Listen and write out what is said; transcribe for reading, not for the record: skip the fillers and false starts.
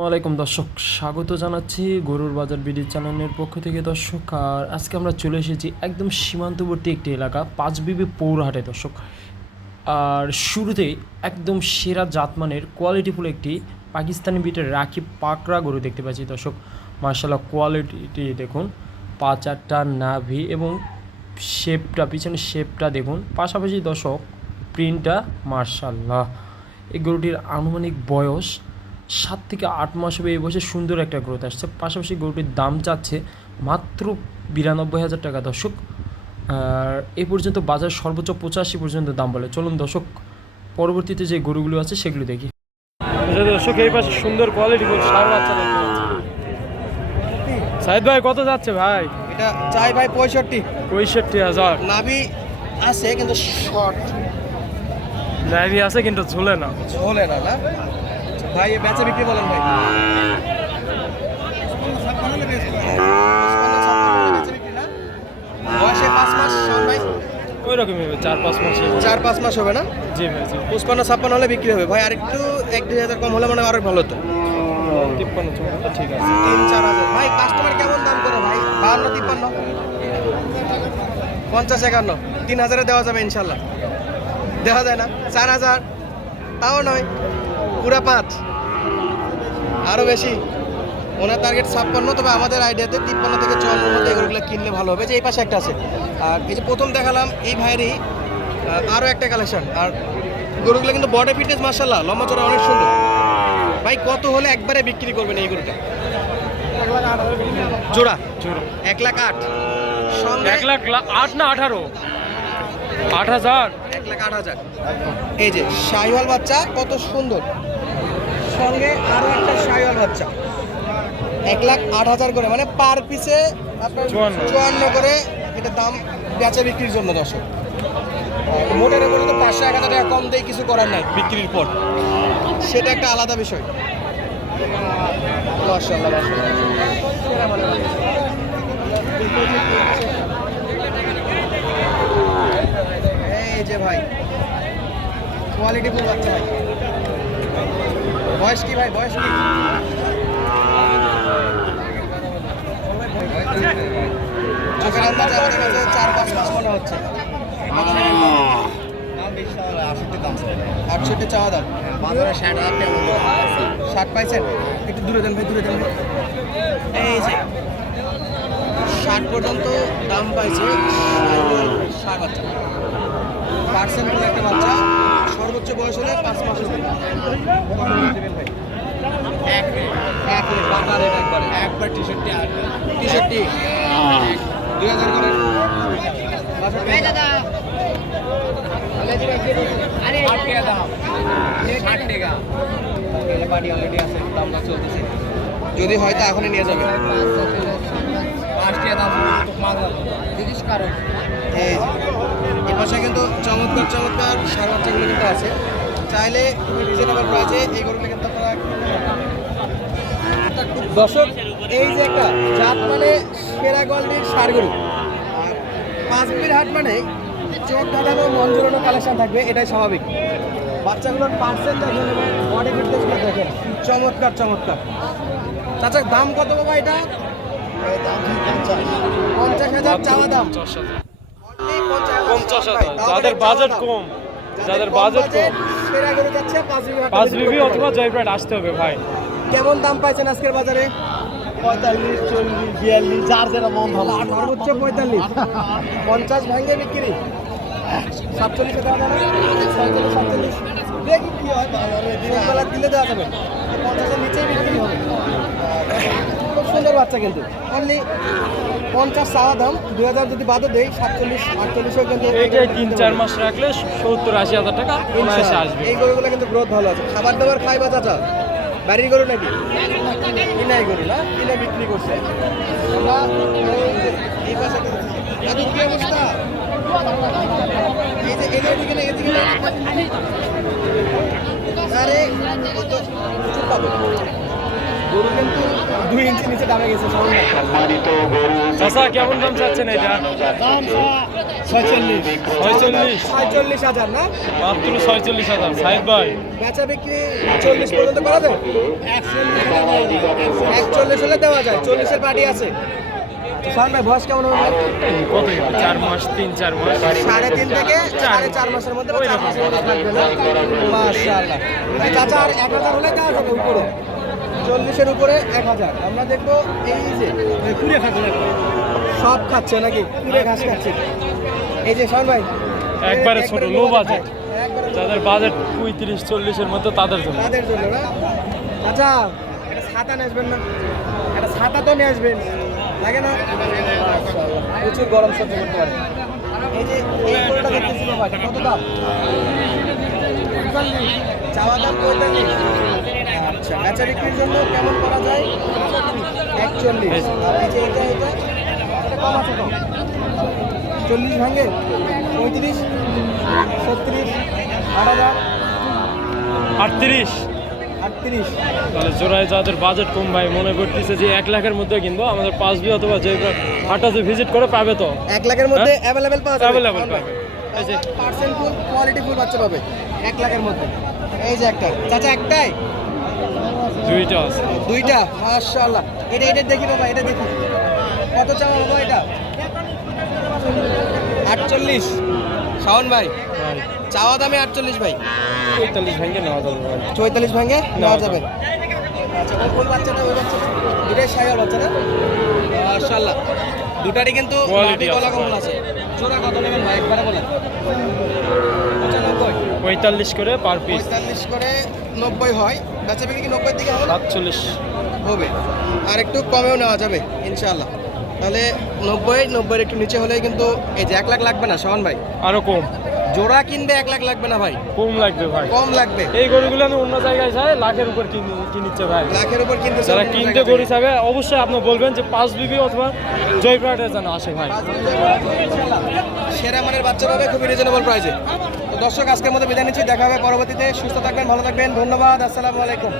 আসসালামাইকুম দর্শক, স্বাগত জানাচ্ছি গরুর বাজার বিডি চ্যানেলের পক্ষ থেকে দর্শক। আর আজকে আমরা চলে এসেছি একদম সীমান্তবর্তী একটি এলাকা পাঁচবিবি পৌরহাটে দর্শক। আর শুরুতেই একদম সেরা জাতমানের কোয়ালিটিফুল একটি পাকিস্তানি বিটের রাখি পাকড়া গরু দেখতে পাচ্ছি দর্শক। মার্শাল্লাহ, কোয়ালিটি দেখুন, পা চারটা, নাভি এবং শেপটা, পিছনের শেপটা দেখুন, পাশাপাশি দর্শক প্রিন্টটা মার্শাল্লাহ। এই গরুটির আনুমানিক বয়স 7 থেকে 8 মাস হবে। এই বছর সুন্দর একটা গ্রোথ আসছে। পাশাপাশি গরুটির দাম চাচ্ছে মাত্র 92,000 টাকা দর্শক। আর এই পর্যন্ত বাজার সর্বোচ্চ 85 পর্যন্ত দাম বলে। চলুন দর্শক, পরবর্তীতে যে গরুগুলো আছে সেগুলো দেখি। দর্শক, এই পাশে সুন্দর কোয়ালিটি সার বাচ্চা দেখতে পাচ্ছি। সাইদ ভাই, কত যাচ্ছে ভাই? এটা চাই ভাই 65,000। নাভি আছে কিন্তু শর্ট, নাভি আছে কিন্তু ঝুলে না। ঝোলে না না ভাই। বেচা বিক্রি বলেন ভাই। বয়সে 5 মাস ভাই, ওই রকমই হবে, 4-5 মাস। 4-5 মাস হবে না? জি ভাই, জি। 55-56 হলে বিক্রি হবে ভাই। আর একটু 1-2 হাজার কম হলে মানে আরো ভালো হতো। 53-54 ঠিক আছে। 3-4 হাজার ভাই। কাস্টমার কেমন দাম করে ভাই? 52-53, 50-51, 3,000-এ দেওয়া যাবে ইনশাল্লাহ। দেওয়া যায় না? 4,000 তাও নয়, পুরা 5, আরও বেশি। ওনার টার্গেট 56, তবে আমাদের আইডিয়াতে 53 থেকে 54 মধ্যে এগুলো কিনলে ভালো হবে। যে এই পাশে একটা আছে, আর এই যে প্রথম দেখালাম এই ভাইয়েরই আরও একটা কালেকশন। আর গরুগুলো কিন্তু বডি ফিটনেস মাশাআল্লাহ, লম্বা চড়া অনেক সুন্দর। ভাই কত হলে একবারে বিক্রি করবেন এই গরুটা? জোড়া 1,08,000। সঙ্গে 1,08,000 না 18? 8,000। 1,08,000। এই যে শাহিওয়াল বাচ্চা কত সুন্দর, সঙ্গে আরো একটা শাহিওয়াল বাচ্চা। 1,08,000 করে, মানে পার পিসে আপনার 54 করে এটা দাম বেচা বিক্রির জন্য দর্শক। মোটের উপরে তো 500-1,000 টাকা কম দেয়, কিছু করার নাই বিক্রির পর, সেটা একটা আলাদা বিষয়। মাশাআল্লাহ এই যে ভাই কোয়ালিটি ফুল বাচ্চা ভাই। বয়স কি ভাই? বয়স কি? চোখের আন্দাজ আমাদের কাছে 4-5 মাস মনে হচ্ছে। 68 চাওয়া দাম, 60 পাইছেন? একটু দূরে দেন ভাই, দূরে দেন। এই যে 60 পর্যন্ত দাম পাইছে। ষাট বাচ্চা, পার্সেন্ট করে একটা বাচ্চা, সর্বোচ্চ বয়স হলে 5 মাস হবে। একবার টি-শার্টটি 2,000 করেন। যদি হয়তো এখনই নিয়ে যাবে। এই পাশে কিন্তু চমৎকার চমৎকার সার বাচ্চাগুলো কিন্তু আছে। চাইলে রিজনেবল প্রাইসে এই গরুগুলো কিন্তু আপনারা। দর্শক, এই যে একটা জাত মানে সেরা কোয়ালিটির ষাঁড় গরু। আর পাঁচবিবির হাট মানে চোখ ধাঁধানো, মন জোরানো কালেকশন থাকবে, এটাই স্বাভাবিক। বাচ্চাগুলোর পার্সেন্ট দেখেন, বডি ফিটনেসগুলো দেখেন, চমৎকার চমৎকার। চাচা দাম কত বাবা এটা? 50,000 চাওয়া দাম। 50,000। যাদের বাজেট কম, সেরা গরু যাচ্ছে পাঁচবিবি অথবা জয়প্রাট আসতে হবে ভাই। কেমন দাম পাইছেন আজকের বাজারে? 45, 40, 42, যার যেটা মন ভালো। সর্বোচ্চ 45, 50 ভাঙে বিক্রি। 47 দেওয়া যাবে, 47, 47 দেখি কি হয়। দিনবেলা দিলে দেওয়া যাবে, 50-এর নিচেই বিক্রি হবে। খুব সুন্দর বাচ্চা কিন্তু, অনলি 50 চাওয়া দাম। 2,000 যদি বাদে দেয়, 47-48 কিন্তু। 3-4 মাস রাখলে 70-80 হাজার টাকা মাসে আসবে। এই গরুগুলো কিন্তু গ্রোথ ভালো আছে। খাবার দাবার খাই বা চাচা? বাড়ির গরু নাকি কিনাই গরু? না কিনে বিক্রি করছে। এই পাশে কি অবস্থা? এই যে এদিকে না, এদিকে না। আরে প্রচুর পাবো। গরু কিন্তু 2 ইঞ্চি নিচে দামে গেছে। চাচা কেমন দাম চাচ্ছেন এটা? 46,000 না? মাত্র 46,000। সাইদ ভাই, বেচা বিক্রি 40 পর্যন্ত করা যাবে? 41 হলে দেওয়া যায়, 40-এর পার্টি আছে। শাওন ভাই বয়স কেমন হবে ভাই? কত 4 মাস 3-4 মাস 3.5 থেকে 4.5 মাসের মধ্যে বা 4 মাসের মধ্যে থাকবে না? মাশাআল্লাহ। চাচা আর 1000 হলে দেওয়া যাবে উপরে, 40-এর উপরে 1000। আমরা দেখবো এই যে কুড়ে খাচ্ছে নাকি, সব খাচ্ছে নাকি, কুড়ে ঘাস খাচ্ছে। এই যে শাওন ভাই একবারে ছোট লো বাজেট, একবারে যাদের বাজেট 35-40-এর মধ্যে তাদের জন্য। তাদের জন্য না? আচ্ছা একটা ছাতা নিয়ে আসবেন না? একটা ছাতা তো নিয়ে আসবেন, লাগে না? প্রচুর গরম সহ্য করতে পারে। এই যে এই গরুটা দেখতেছি বাবা, এটা কত দাম? 45, চাওয়া দাম 45। আচ্ছা, বেচা বিক্রির জন্য কেমন করা যায়? 41। আর এই যে এটা কম আছে তো, 40 ভাঙে, 35, 36, 8000, 38। 38। তাহলে জোড়ায় যাদের বাজেট কম ভাই মনে করতেছে যে 1 লাখের মধ্যে কিনবো, আমাদের 5B অথবা যে হাটটা যে ভিজিট করে পাবে তো 1 লাখের মধ্যে অ্যাভেলেবেল পাওয়া যাবে। Available পাবে। এই যে পার্সেন্ট ফুল কোয়ালিটি ফুল বাচ্চা পাবে 1 লাখের মধ্যে। এই যে একটা চাচা, একটাই দুইটা আছে। দুইটা? মাশাআল্লাহ। এটা দেখি বাবা, এটা দেখি কত চাওয়া বাবা এটা? 48। শাওন ভাই চাওয়া দামে 48 ভাই, 45 ভেঙে নেওয়া যাবে ভাই। 44 ভাঙে নেওয়া যাবে। আচ্ছা ওই বাচ্চাটা, ওই বাচ্চাটা দুটাই সাইয়াল বাচ্চা না? মাশাআল্লাহ, দুটারই কিন্তু Quality নাভি গলা আছে। কমন আছে। জোড়া কত নেবেন ভাই একবারে বলেন? 95, 45 করে পার পিস। 45 করে 90 হয়। বেচা বিক্রি কি 90 দিকে হবে? 47। হবে, আর একটু কমেও নেওয়া যাবে ইনশাআল্লাহ। তাহলে 90-90 একটু নিচে হলেই কিন্তু এই যে 1 লাখ লাগবে না শাওন ভাই। আরো কম জোড়া কিনবে 1 লাখ লাগবে না ভাই, কম লাগবে ভাই। কম লাগবে। এই গরুগুলো আমি অন্য জায়গায় যাই লাখের উপর কিনিচ্ছে ভাই। লাখের উপর কিনতে যারা কিনতে গরু চাবে অবশ্যই আপনি বলবেন যে 5BB অথবা জয়প্রাটে যেন আসে ভাই। সেরা মানের বাচ্চা পাবে খুবই রিজনেবল প্রাইসে। তো দর্শক আজকের মতো বিদায় নিচ্ছি, দেখা হবে পরবর্তীতে। সুস্থ থাকবেন, ভালো থাকবেন, ধন্যবাদ, আসসালামু আলাইকুম।